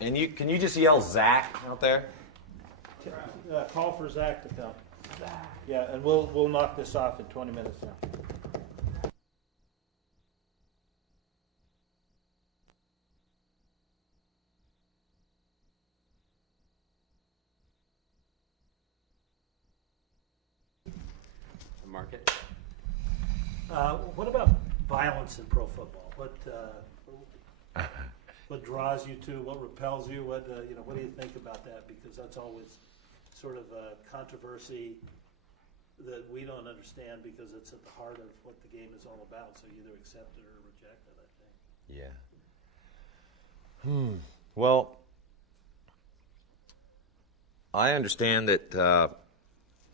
And can you just yell Zach out there? Call for Zach to come. Yeah, and we'll knock this off in 20 minutes now. Market. What about violence in pro football? What draws you to? What repels you? What do you think about that? Because that's always sort of a controversy that we don't understand because it's at the heart of what the game is all about. So you either accept it or reject it, I think. Yeah. Well, I understand that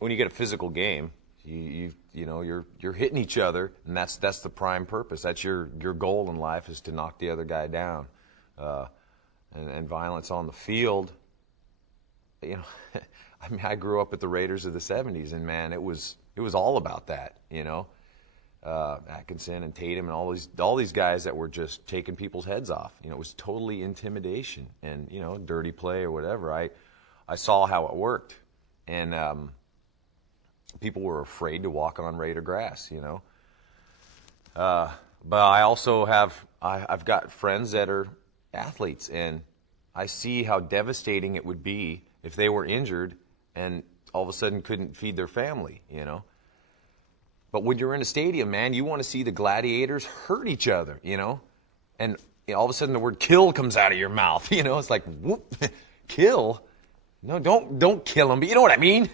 when you get a physical game, you're hitting each other, and that's the prime purpose. That's your goal in life, is to knock the other guy down. And violence on the field, I mean, I grew up at the Raiders of the 70s, and man, it was all about that, Atkinson and Tatum and all these guys that were just taking people's heads off. It was totally intimidation and, dirty play or whatever. I saw how it worked, and people were afraid to walk on Raider grass, But I also I've got friends that are athletes, and I see how devastating it would be if they were injured and all of a sudden couldn't feed their family, But when you're in a stadium, man, you want to see the gladiators hurt each other, And all of a sudden the word kill comes out of your mouth, It's like, whoop, kill? No, don't kill them, but you know what I mean?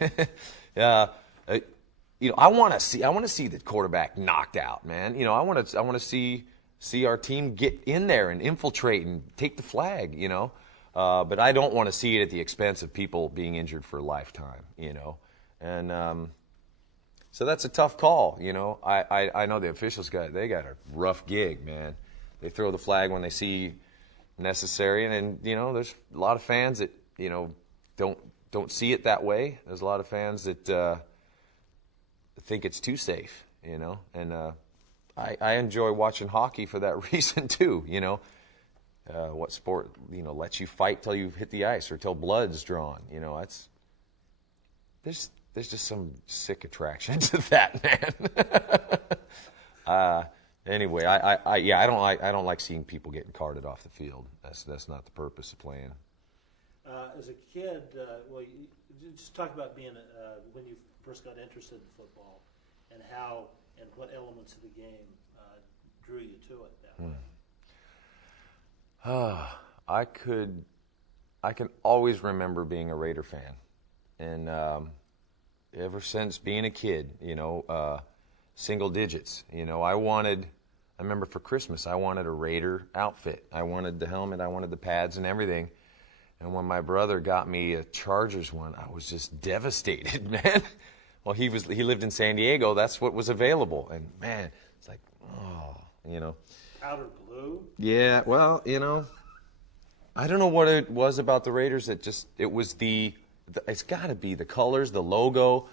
I want to see the quarterback knocked out, man. I want to see our team get in there and infiltrate and take the flag, But I don't want to see it at the expense of people being injured for a lifetime, And so that's a tough call, I know the officials got a rough gig, man. They throw the flag when they see necessary, and there's a lot of fans that don't see it that way. There's a lot of fans that think it's too safe, and I enjoy watching hockey for that reason too, what sport, lets you fight till you hit the ice or till blood's drawn, there's just some sick attraction to that, man. Anyway, I don't like seeing people getting carted off the field. That's not the purpose of playing. As a kid, you just talk about being when you first got interested in football, and how and what elements of the game drew you to it that way. I can always remember being a Raider fan, and ever since being a kid, single digits. I remember for Christmas, I wanted a Raider outfit. I wanted the helmet, I wanted the pads and everything. And when my brother got me a Chargers one, I was just devastated, man. Well, he lived in San Diego. That's what was available. And, man, it's like, Powder blue? Yeah, well, I don't know what it was about the Raiders. It was it's got to be the colors, the logo.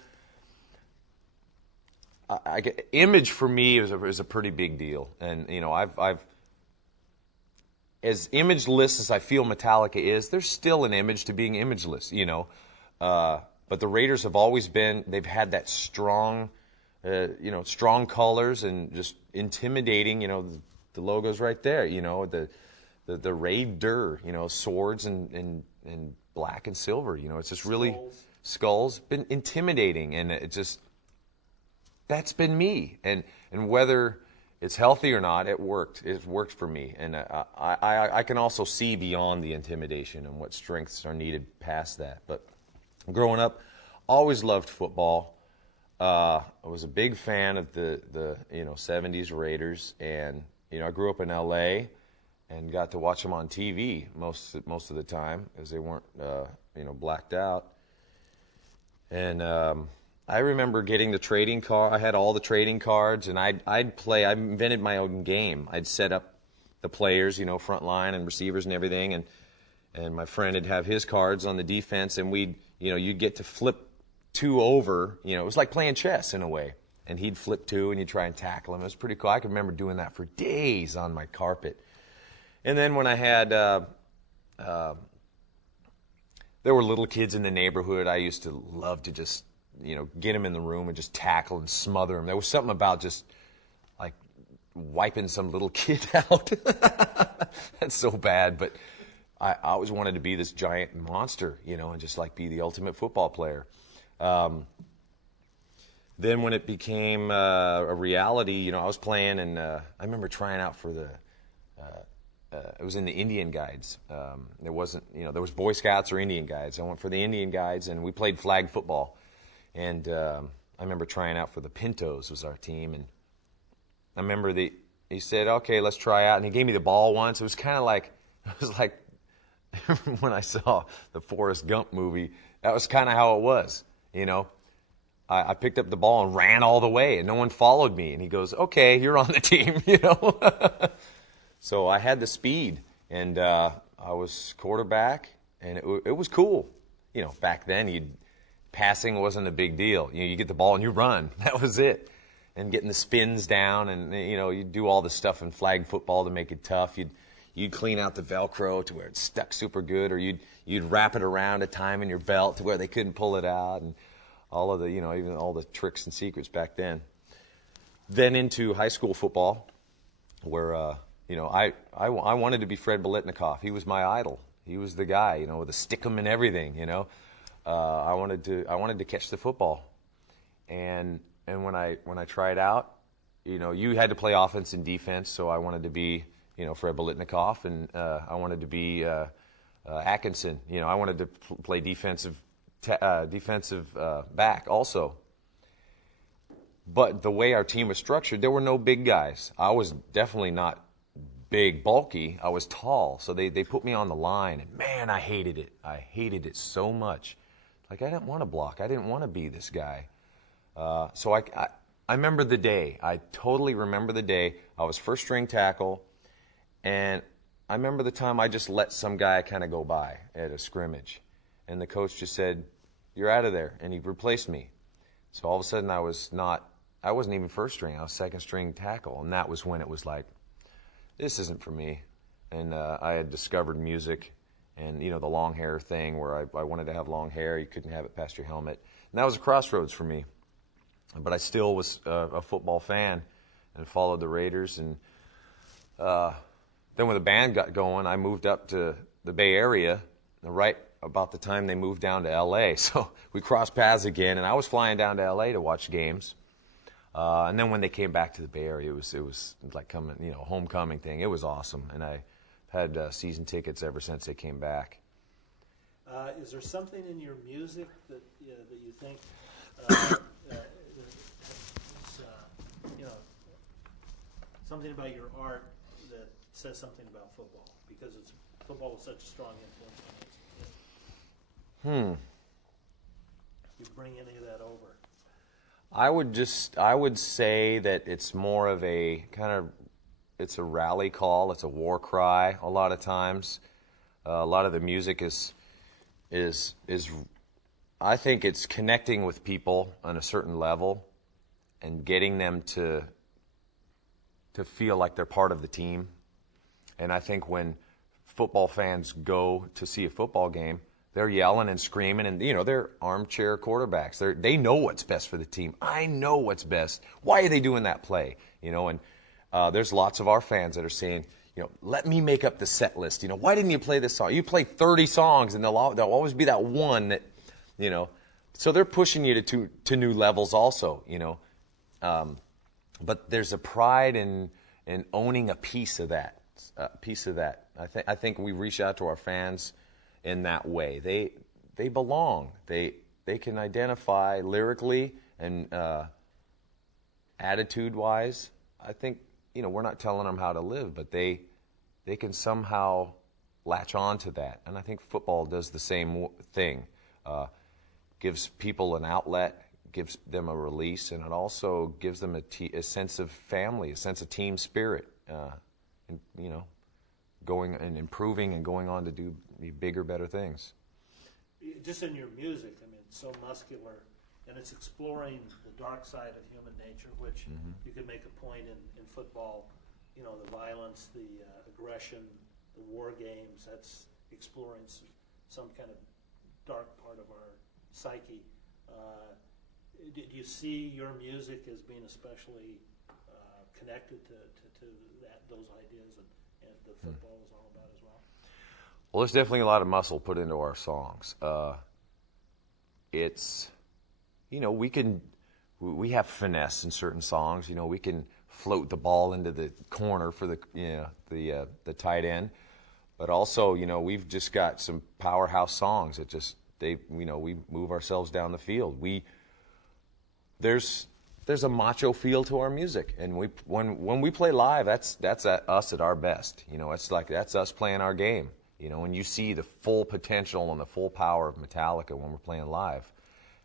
Image for me is a pretty big deal. And, I've as imageless as I feel Metallica is, there's still an image to being imageless, But the Raiders have always they've had that strong, strong colors and just intimidating, the logo's right there, the Raider, swords and black and silver, it's just really, skulls, been intimidating, and that's been me. And whether it's healthy or not, it worked. It worked for me, and I can also see beyond the intimidation and what strengths are needed past that. But growing up, always loved football. I was a big fan of the 70s Raiders, and I grew up in L.A. and got to watch them on TV most of the time, as they weren't blacked out. And I remember getting the trading card. I had all the trading cards, and I'd play. I invented my own game. I'd set up the players, front line and receivers and everything, and my friend would have his cards on the defense, and you'd get to flip two over. It was like playing chess in a way. And he'd flip two, and you'd try and tackle him. It was pretty cool. I can remember doing that for days on my carpet. And then when I had there were little kids in the neighborhood. I used to love to just, get them in the room and just tackle and smother them. There was something about just like wiping some little kid out. That's so bad, but I always wanted to be this giant monster, and just like be the ultimate football player. Then when it became a reality, I was playing, and I remember trying out for it was in the Indian Guides. There wasn't, there was Boy Scouts or Indian Guides. I went for the Indian Guides, and we played flag football. And I remember trying out for the Pintos was our team, and I remember he said, "Okay, let's try out," and he gave me the ball once. It was like when I saw the Forrest Gump movie. That was kind of how it was, I picked up the ball and ran all the way, and no one followed me. And he goes, "Okay, you're on the team," So I had the speed, and I was quarterback, and it was cool. Back then, passing wasn't a big deal. You get the ball and you run. That was it. And getting the spins down, and you'd do all the stuff in flag football to make it tough. You'd clean out the Velcro to where it stuck super good, or you'd wrap it around a time in your belt to where they couldn't pull it out, and all of the, even all the tricks and secrets back then. Then into high school football, where I wanted to be Fred Biletnikoff. He was my idol. He was the guy, with the stickum and everything. I wanted to catch the football, and when I tried out, you had to play offense and defense. So I wanted to be Fred Biletnikoff, and I wanted to be Atkinson. I wanted to play defensive back also. But the way our team was structured, there were no big guys. I was definitely not big, bulky. I was tall, so they put me on the line, and man, I hated it. I hated it so much. Like, I didn't want to block. I didn't want to be this guy. So I remember the day. I totally remember the day. I was first string tackle, and I remember the time I just let some guy kind of go by at a scrimmage, and the coach just said, "You're out of there," and he replaced me. So all of a sudden I wasn't even first string. I was second string tackle, and that was when it was like, this isn't for me. And I had discovered music and, the long hair thing where I wanted to have long hair. You couldn't have it past your helmet. And that was a crossroads for me. But I still was a football fan and followed the Raiders. And then when the band got going, I moved up to the Bay Area right about the time they moved down to L.A. So we crossed paths again, and I was flying down to L.A. to watch games. And then when they came back to the Bay Area, it was like coming, homecoming thing. It was awesome, and I had season tickets ever since they came back. Is there something in your music that you think something about your art that says something about football? Because football was such a strong influence on you. You bring any of that over? I would say that it's more of a it's a rally call. It's a war cry a lot of times. A lot of the music is I think it's connecting with people on a certain level and getting them to feel like they're part of the team. And I think when football fans go to see a football game, they're yelling and screaming, and they're armchair quarterbacks. They know what's best for the team. I know what's best. Why are they doing that play? And there's lots of our fans that are saying, let me make up the set list. Why didn't you play this song? You play 30 songs, and there'll always be that one that, So they're pushing you to new levels also. But there's a pride in owning a piece of that. I think we reach out to our fans in that way. They belong. They can identify lyrically and attitude-wise. I think we're not telling them how to live, but they can somehow latch on to that. And I think football does the same thing. Gives people an outlet, gives them a release, and it also gives them a sense of family, a sense of team spirit. And, going and improving and going on to do bigger, better things. Just in your music, it's so muscular, and it's exploring the dark side of human nature, which you can make a point in football. The violence, the aggression, the war games. exploring some kind of dark part of our psyche. Did you see your music as being especially connected to those ideas and the football was all about as well? Well, there's definitely a lot of muscle put into our songs. It's, we have finesse in certain songs. We can float the ball into the corner for the tight end, but also, we've just got some powerhouse songs that we move ourselves down the field. There's a macho feel to our music, and when we play live, that's us at our best. It's like that's us playing our game. When you see the full potential and the full power of Metallica when we're playing live,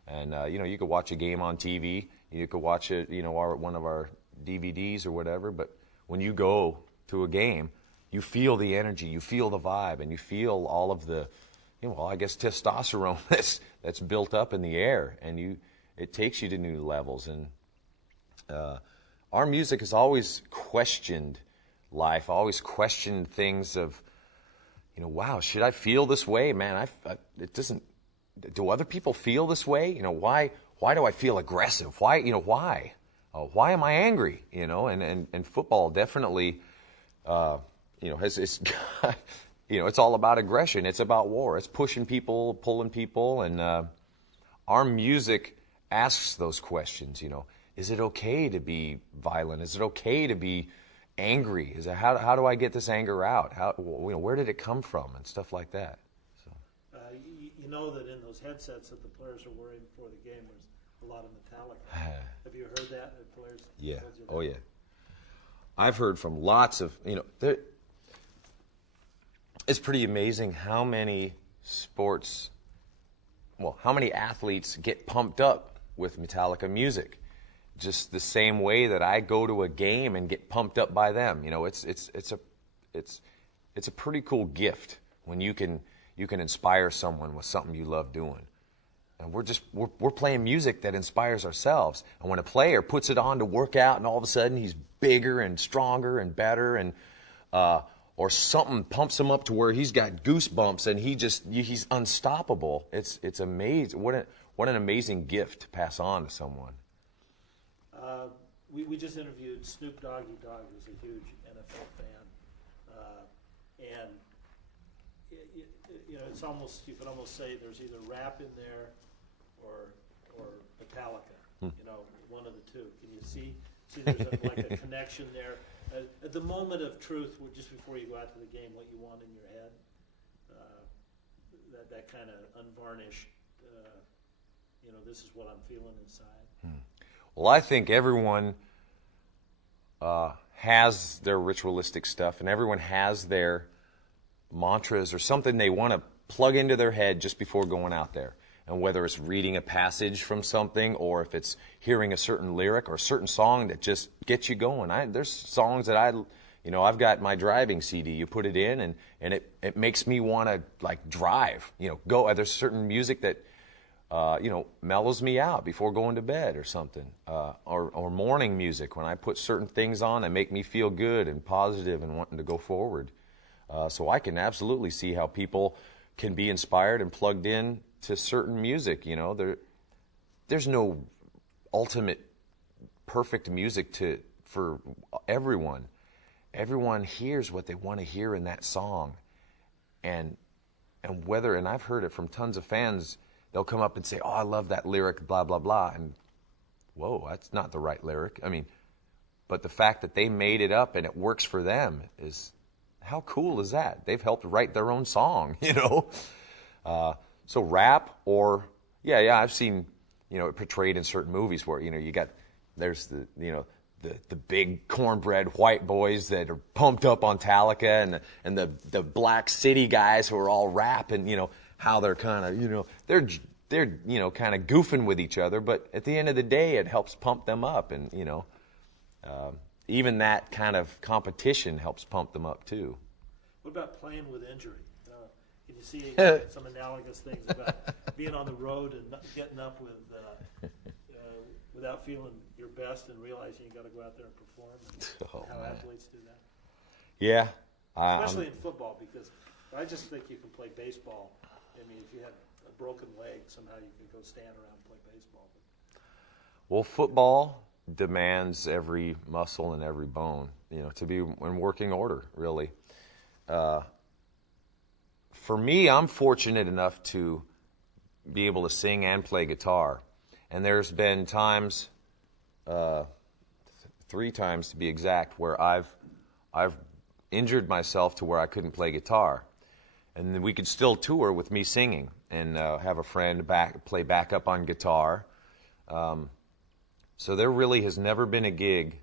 and you could watch a game on TV, you could watch it, one of our DVDs or whatever. But when you go to a game, you feel the energy, you feel the vibe, and you feel all of the, I guess testosterone that's built up in the air, and it takes you to new levels. And our music has always questioned life, always questioned things of, wow, should I feel this way, man? It doesn't. Do other people feel this way? Why do I feel aggressive? Why Why am I angry? And football definitely, it's all about aggression. It's about war. It's pushing people, pulling people, and our music asks those questions. Is it okay to be violent? Is it okay to be angry? How do I get this anger out? Where did it come from, and stuff like that. So. You know that in those headsets that the players are wearing before the game, there's a lot of Metallica. Have you heard that? The players. Yeah. Oh yeah. I've heard from lots of it's pretty amazing how many how many athletes get pumped up with Metallica music. Just the same way that I go to a game and get pumped up by them. It's a pretty cool gift when you can inspire someone with something you love doing. And we're playing music that inspires ourselves. And when a player puts it on to work out, and all of a sudden he's bigger and stronger and better, and or something pumps him up to where he's got goosebumps and he's unstoppable. It's amazing. What an amazing gift to pass on to someone. We just interviewed Snoop Doggy Dogg, who's a huge NFL fan, and it's almost, you could almost say there's either rap in there or Metallica. One of the two. Can you see there's a connection there? At the moment of truth, just before you go out to the game, what you want in your head, that kind of unvarnished. This is what I'm feeling inside. Well, I think everyone has their ritualistic stuff, and everyone has their mantras or something they want to plug into their head just before going out there. And whether it's reading a passage from something, or if it's hearing a certain lyric or a certain song that just gets you going. There's songs that I've got my driving CD. You put it in, and it makes me want to drive. Go. There's certain music that mellows me out before going to bed or something. Or morning music, when I put certain things on that make me feel good and positive and wanting to go forward. So I can absolutely see how people can be inspired and plugged in to certain music. There's no ultimate perfect music for everyone. Everyone hears what they want to hear in that song, and I've heard it from tons of fans. They'll come up and say, "Oh, I love that lyric, blah blah blah," and whoa, that's not the right lyric. But the fact that they made it up and it works for them is, how cool is that? They've helped write their own song, So rap, or I've seen it portrayed in certain movies where there's the big cornbread white boys that are pumped up on Metallica, and the black city guys who are all rap, and how they're kind of they're kind of goofing with each other, but at the end of the day it helps pump them up, and even that kind of competition helps pump them up too. What about playing with injury? Can you see some analogous things about being on the road and getting up without feeling your best and realizing you got to go out there and perform? And how athletes do that? Yeah, especially in football, because I just think you can play baseball. I mean, if you had a broken leg, somehow you can go stand around and play baseball. Well, football demands every muscle and every bone, to be in working order, really. For me, I'm fortunate enough to be able to sing and play guitar. And there's been times, 3 times to be exact, where I've injured myself to where I couldn't play guitar. And then we could still tour with me singing and have a friend play backup on guitar. So there really has never been a gig.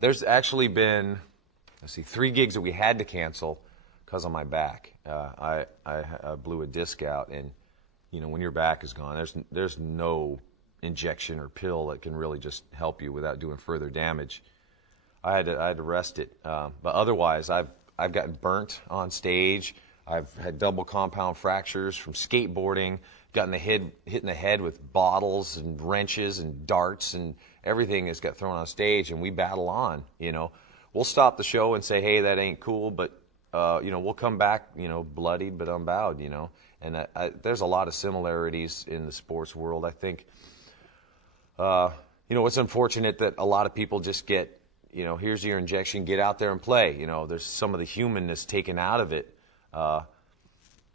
There's actually been, 3 gigs that we had to cancel because of my back. I blew a disc out, and when your back is gone, there's no injection or pill that can really just help you without doing further damage. I had to rest it, but otherwise I've gotten burnt on stage. I've had double compound fractures from skateboarding. Gotten hit in the head with bottles and wrenches and darts and everything that's got thrown on stage, and we battle on. We'll stop the show and say, hey, that ain't cool, but we'll come back, bloodied but unbowed. And there's a lot of similarities in the sports world. I think, it's unfortunate that a lot of people just get, here's your injection, get out there and play. There's some of the humanness taken out of it.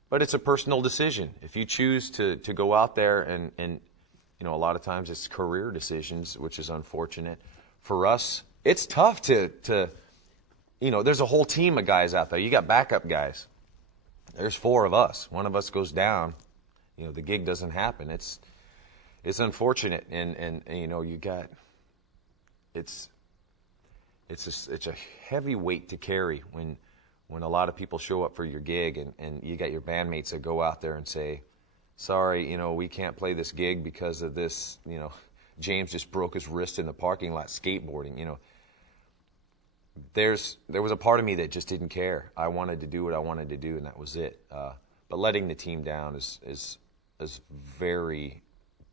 But it's a personal decision. If you choose to go out there and a lot of times it's career decisions, which is unfortunate. For us, it's tough to there's a whole team of guys out there. You got backup guys. There's 4 of us. One of us goes down, the gig doesn't happen. It's unfortunate, and you got it's a heavy weight to carry when a lot of people show up for your gig and you got your bandmates that go out there and say, sorry, we can't play this gig because of this, James just broke his wrist in the parking lot skateboarding. There was a part of me that just didn't care. I wanted to do what I wanted to do, and that was it. But letting the team down is very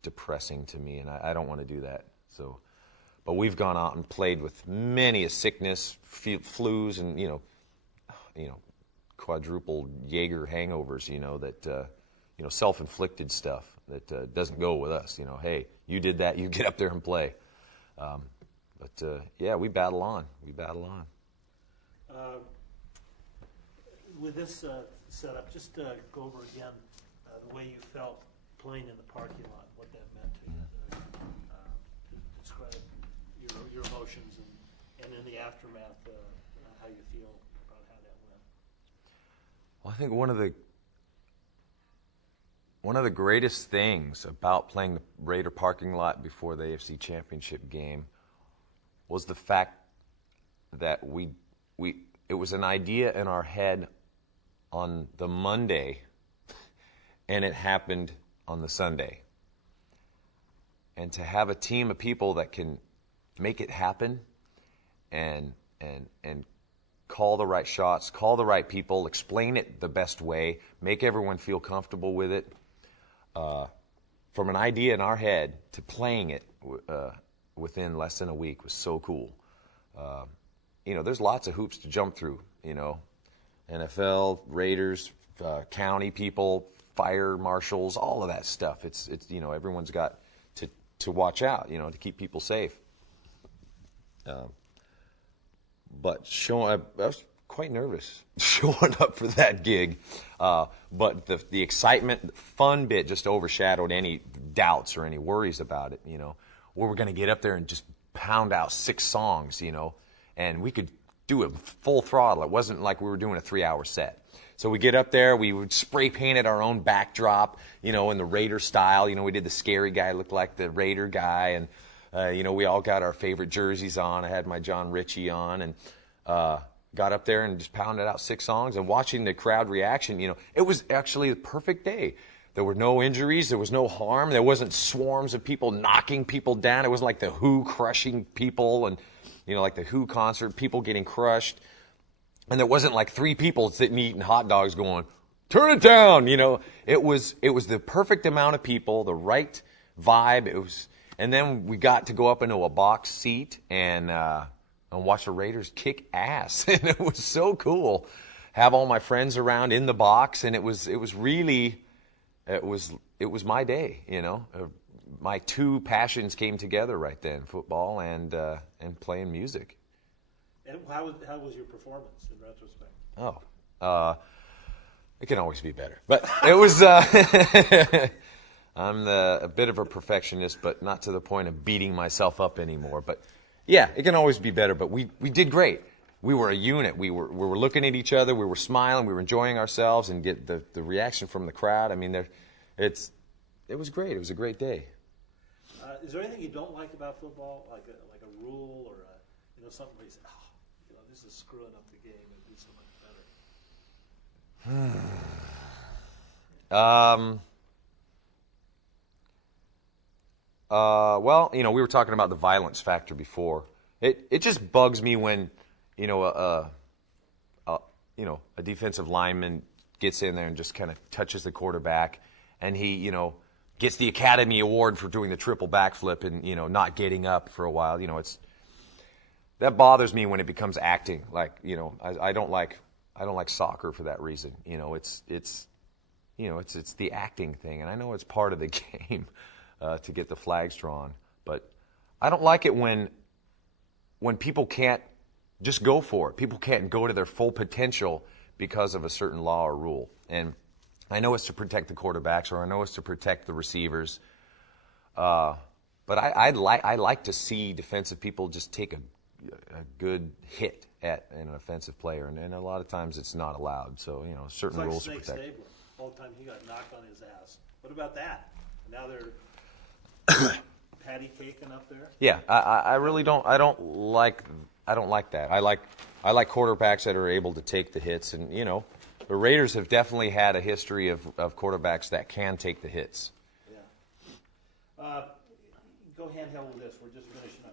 depressing to me, and I don't want to do that. But we've gone out and played with many a sickness, flus, and quadruple Jaeger hangovers, that self-inflicted stuff that doesn't go with us. Hey, you did that, you get up there and play. But we battle on. With this setup, just go over again the way you felt playing in the parking lot, what that meant to you. Describe your emotions and in the aftermath, how you feel about how that went. Well, I think one of the greatest things about playing the Raider parking lot before the AFC Championship game was the fact that it was an idea in our head on the Monday, and it happened on the Sunday. And to have a team of people that can make it happen and call the right shots, call the right people, explain it the best way, make everyone feel comfortable with it, from an idea in our head to playing it within less than a week was so cool. There's lots of hoops to jump through, NFL, Raiders, county people, fire marshals, all of that stuff. It's everyone's got to watch out, to keep people safe. But I was quite nervous showing up for that gig. But the excitement, the fun bit just overshadowed any doubts or any worries about it, We were going to get up there and just pound out 6 songs, and we could do it full throttle. It wasn't like we were doing a 3-hour set. So we get up there, we would spray painted our own backdrop, in the Raider style. We did the scary guy look like the Raider guy, and we all got our favorite jerseys on. I had my John Ritchie on, and got up there and just pounded out 6 songs. And watching the crowd reaction, it was actually the perfect day. There were no injuries. There was no harm. There wasn't swarms of people knocking people down. It wasn't like the Who crushing people and, like the Who concert, people getting crushed. And there wasn't like 3 people sitting eating hot dogs going, turn it down. It was the perfect amount of people, the right vibe. And then we got to go up into a box seat and watch the Raiders kick ass. And it was so cool. have all my friends around in the box, and it was really, it was my day, you know. My two passions came together right then: football and playing music. And how was your performance in retrospect? It can always be better, but it was. I'm a bit of a perfectionist, but not to the point of beating myself up anymore. But yeah, it can always be better. But we did great. We were a unit. We were looking at each other. We were smiling. We were enjoying ourselves, and get the reaction from the crowd. I mean, it was great. It was a great day. Is there anything you don't like about football, like a rule or something where you say, this is screwing up the game and do so much better? Well, we were talking about the violence factor before. It just bugs me when, a defensive lineman gets in there and just kind of touches the quarterback, and he, gets the Academy Award for doing the triple backflip and, not getting up for a while. That bothers me when it becomes acting. Like, I don't like soccer for that reason. It's the acting thing, and I know it's part of the game to get the flags drawn, but I don't like it when people can't just go for it. People can't go to their full potential because of a certain law or rule. And I know it's to protect the quarterbacks, or I know it's to protect the receivers. But I like to see defensive people just take a good hit at an offensive player, and a lot of times it's not allowed. So certain rules to Snake protect. Stabler. All the time he got knocked on his ass. What about that? Now they're patty caking up there. Yeah, I really don't. I don't like that. I like quarterbacks that are able to take the hits, and the Raiders have definitely had a history of quarterbacks that can take the hits. Yeah. Go handheld with this. We're just finishing up.